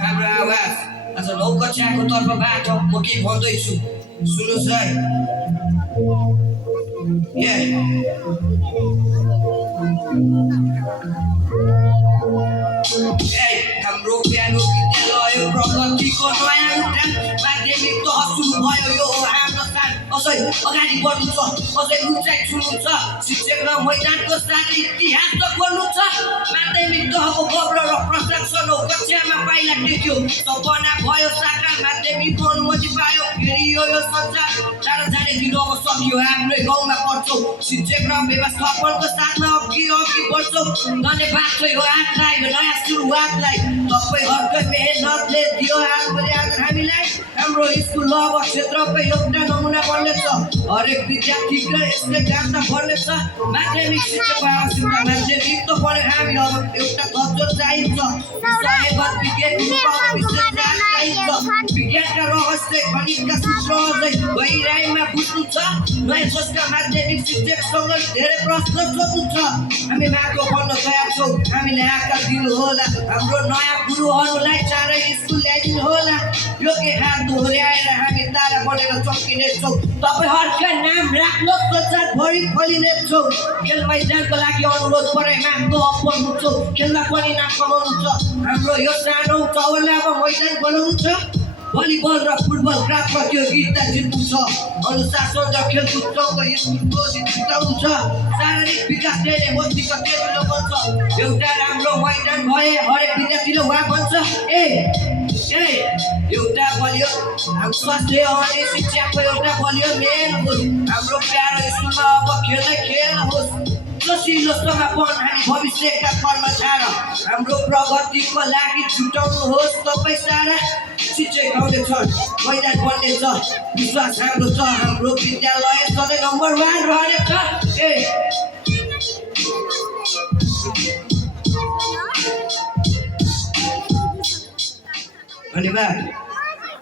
हाम्रो आवाज आज 9 कक्षाको तर्फबाट म के भन्दैछु सुन्नुहोस् है। हाम्रो प्यारो विद्यालय प्रगतिको नयाँ उठान माध्यमिक तह सुरु भयो। यो हाम्रो साथ अझै अगाडि बढ्नु छ, अझै उचाइ छुनु छ। शिक्षक र मैदानको साथ इतिहास त खोल्नु छ। माध्यमिक तहको गौरव र प्रशंसा 9 कक्षामा पाइला टेक्यो। सपना भयो साकार, माध्यमिकको अनुमति पायो। फेरि यो संसार टाढा जाने दिन अब सकियो। आफ्नै गाउँमा पढ्छौ, शिक्षक र व्यवस्थापनको साथमा अघि बढ्छौ। धन्यवाद छ यो आजलाई, नयाँ सुरुवातलाई। तपाईँहरूकै मेहनतले दियो आज हामीलाई। हाम्रो स्कुल अब क्षेत्रको एउटा नमुना बन्नेछ। हरेक विद्यार्थीको यसले जान्न पर्नेछ। माध्यमिक शिक्षकको आवश्यकता माध्यमिक त पढेर हामी अब एउटा दर्जो चाहिन्छ। सयगत विज्ञानका रहस्य गणितका सूत्र अझै गहिराइमा बुझ्नु छ। नयाँ सोचका माध्यमिक शिक्षकसँग धेरै प्रश्न सोध्नु छ। हामी माथि पढ्न तयार छौँ, हामीले आकार दिनु होला। हाम्रो नयाँ गुरुहरूलाई चाँडै स्कुल ल्याइदिनु होला। यो के हात दोहोऱ्याएर हामी तारा बनेर चम्किनेछौँ। तपाईँहरूका नाम राख्नु संसारभरि फैलिनेछौँ। खेल मैदानको लागि अनुरोध परेमा पढ्नु छौँ। खेलमा पनि नाम कमाउनु छ। हाम्रो यो सानो चौलामा मैदान बनाउनु छ। भलिबल र फुटबल क्राप प्रतियोगिता जित्नु छ। अनुशासन र खेलकुदसँग स्कुलको जिताउनु छ। शारीरिक विकासले मस्तिष्क तेजिलो बन्छ। एउटा राम्रो मैदान भए हरेक विद्यार्थीले वा भन्छ। एउटा बलियो स्वास्थ्य अनि शिक्षाको एउटा बलियो मेल होस्। हाम्रो प्यारो स्कुलमा अब खेलै खेल होस्। जोसिलो समापन हामी भविष्यका कर्मचारी। हाम्रो प्रगतिको लागि छुटाउनुहोस् तपाईँ सारा। शिक्षक आउनेछन्, मैदान बन्नेछ। विश्वास हाम्रो छ, हाम्रो विद्यालय सधैँ नम्बर 1 रहनेछ। धन्यवाद।